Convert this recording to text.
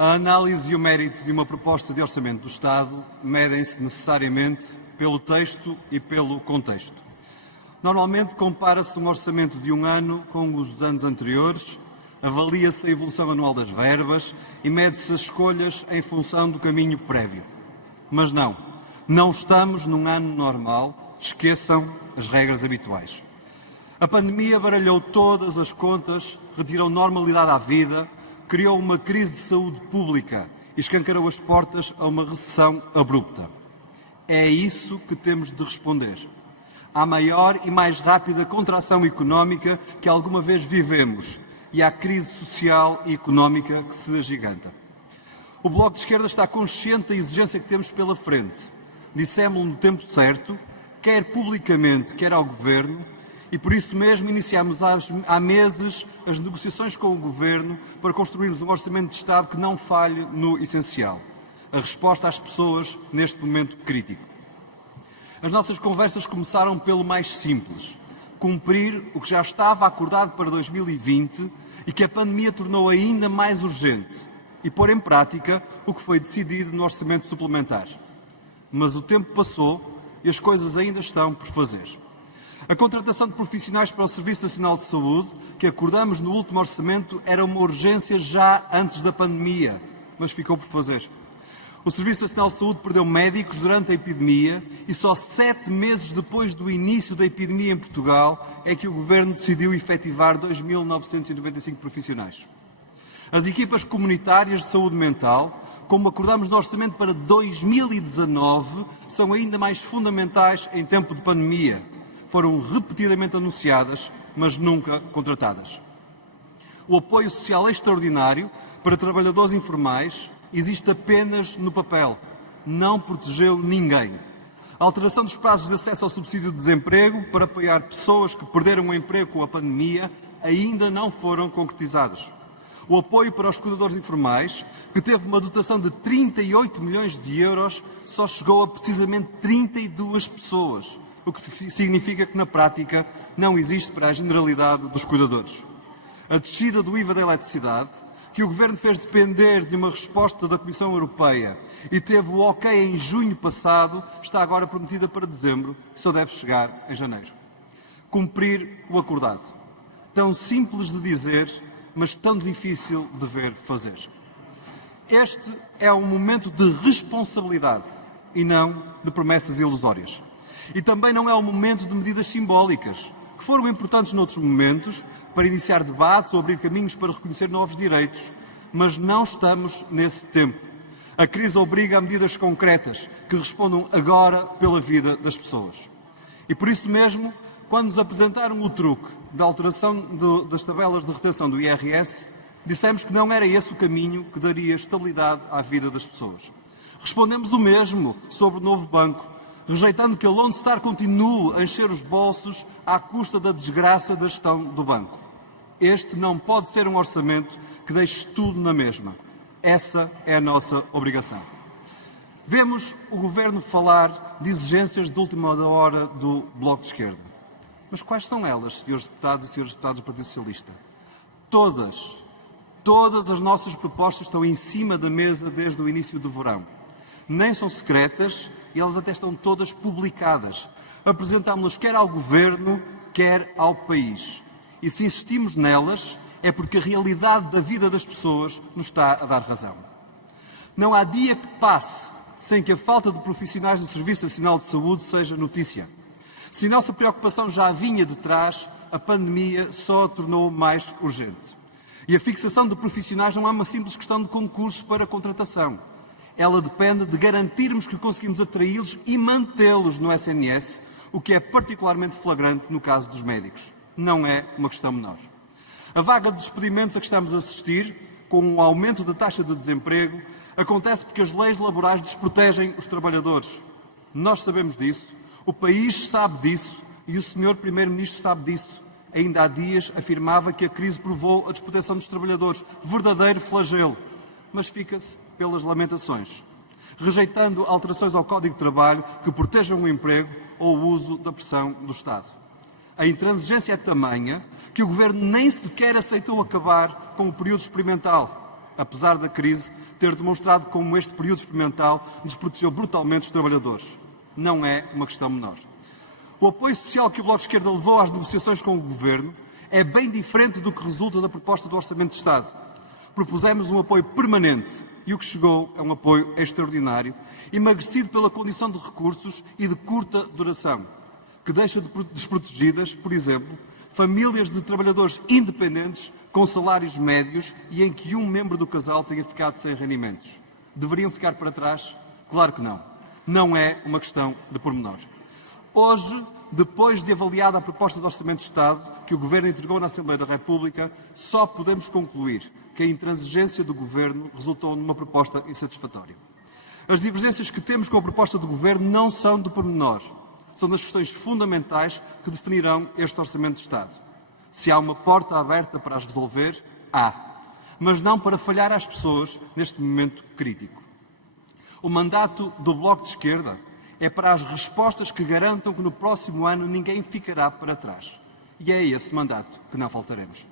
A análise e o mérito de uma proposta de orçamento do Estado medem-se necessariamente pelo texto e pelo contexto. Normalmente compara-se um orçamento de um ano com os dos anos anteriores, avalia-se a evolução anual das verbas e mede-se as escolhas em função do caminho prévio. Mas não estamos num ano normal, esqueçam as regras habituais. A pandemia baralhou todas as contas, retirou normalidade à vida, criou uma crise de saúde pública e escancarou as portas a uma recessão abrupta. É isso que temos de responder. À maior e mais rápida contração económica que alguma vez vivemos e à crise social e económica que se agiganta. O Bloco de Esquerda está consciente da exigência que temos pela frente. Dissemos-lo no tempo certo, quer publicamente, quer ao Governo, e por isso mesmo iniciámos há meses as negociações com o Governo para construirmos um orçamento de Estado que não falhe no essencial, a resposta às pessoas neste momento crítico. As nossas conversas começaram pelo mais simples, cumprir o que já estava acordado para 2020 e que a pandemia tornou ainda mais urgente, e pôr em prática o que foi decidido no orçamento suplementar. Mas o tempo passou e as coisas ainda estão por fazer. A contratação de profissionais para o Serviço Nacional de Saúde, que acordamos no último orçamento, era uma urgência já antes da pandemia, mas ficou por fazer. O Serviço Nacional de Saúde perdeu médicos durante a epidemia e só 7 meses depois do início da epidemia em Portugal é que o Governo decidiu efetivar 2.995 profissionais. As equipas comunitárias de saúde mental, como acordamos no orçamento para 2019, são ainda mais fundamentais em tempo de pandemia. Foram repetidamente anunciadas, mas nunca contratadas. O apoio social extraordinário para trabalhadores informais existe apenas no papel. Não protegeu ninguém. A alteração dos prazos de acesso ao subsídio de desemprego para apoiar pessoas que perderam o emprego com a pandemia ainda não foram concretizados. O apoio para os cuidadores informais, que teve uma dotação de 38 milhões de euros, só chegou a precisamente 32 pessoas, o que significa que, na prática, não existe para a generalidade dos cuidadores. A descida do IVA da eletricidade, que o Governo fez depender de uma resposta da Comissão Europeia e teve o ok em junho passado, está agora prometida para dezembro e só deve chegar em janeiro. Cumprir o acordado. Tão simples de dizer, mas tão difícil de ver fazer. Este é um momento de responsabilidade e não de promessas ilusórias. E também não é o momento de medidas simbólicas, que foram importantes noutros momentos, para iniciar debates ou abrir caminhos para reconhecer novos direitos. Mas não estamos nesse tempo. A crise obriga a medidas concretas que respondam agora pela vida das pessoas. E por isso mesmo, quando nos apresentaram o truque da alteração das tabelas de retenção do IRS, dissemos que não era esse o caminho que daria estabilidade à vida das pessoas. Respondemos o mesmo sobre o novo banco, rejeitando que a Lone Star continue a encher os bolsos à custa da desgraça da gestão do banco. Este não pode ser um orçamento que deixe tudo na mesma. Essa é a nossa obrigação. Vemos o Governo falar de exigências de última hora do Bloco de Esquerda. Mas quais são elas, senhores deputados e senhores deputados do Partido Socialista? Todas as nossas propostas estão em cima da mesa desde o início do verão. Nem são secretas e elas até estão todas publicadas. Apresentámos-las quer ao Governo, quer ao país. E se insistimos nelas, é porque a realidade da vida das pessoas nos está a dar razão. Não há dia que passe sem que a falta de profissionais do Serviço Nacional de Saúde seja notícia. Se a nossa preocupação já vinha de trás, a pandemia só a tornou mais urgente. E a fixação de profissionais não é uma simples questão de concurso para contratação. Ela depende de garantirmos que conseguimos atraí-los e mantê-los no SNS, o que é particularmente flagrante no caso dos médicos. Não é uma questão menor. A vaga de despedimentos a que estamos a assistir, com o aumento da taxa de desemprego, acontece porque as leis laborais desprotegem os trabalhadores. Nós sabemos disso, o país sabe disso e o Sr. Primeiro-Ministro sabe disso. Ainda há dias afirmava que a crise provou a desproteção dos trabalhadores. Verdadeiro flagelo. Mas fica-se pelas lamentações, rejeitando alterações ao Código de Trabalho que protejam o emprego ou o uso da pressão do Estado. A intransigência é tamanha que o Governo nem sequer aceitou acabar com o período experimental. Apesar da crise, ter demonstrado como este período experimental desprotegeu brutalmente os trabalhadores. Não é uma questão menor. O apoio social que o Bloco de Esquerda levou às negociações com o Governo é bem diferente do que resulta da proposta do Orçamento de Estado. Propusemos um apoio permanente e o que chegou é um apoio extraordinário, emagrecido pela condição de recursos e de curta duração, que deixa desprotegidas, por exemplo, famílias de trabalhadores independentes com salários médios e em que um membro do casal tenha ficado sem rendimentos. Deveriam ficar para trás? Claro que não. Não é uma questão de pormenor. Hoje, depois de avaliada a proposta de Orçamento de Estado que o Governo entregou na Assembleia da República, só podemos concluir que a intransigência do Governo resultou numa proposta insatisfatória. As divergências que temos com a proposta do Governo não são de pormenor. São das questões fundamentais que definirão este Orçamento de Estado. Se há uma porta aberta para as resolver, há. Mas não para falhar às pessoas neste momento crítico. O mandato do Bloco de Esquerda é para as respostas que garantam que no próximo ano ninguém ficará para trás. E é esse mandato que não faltaremos.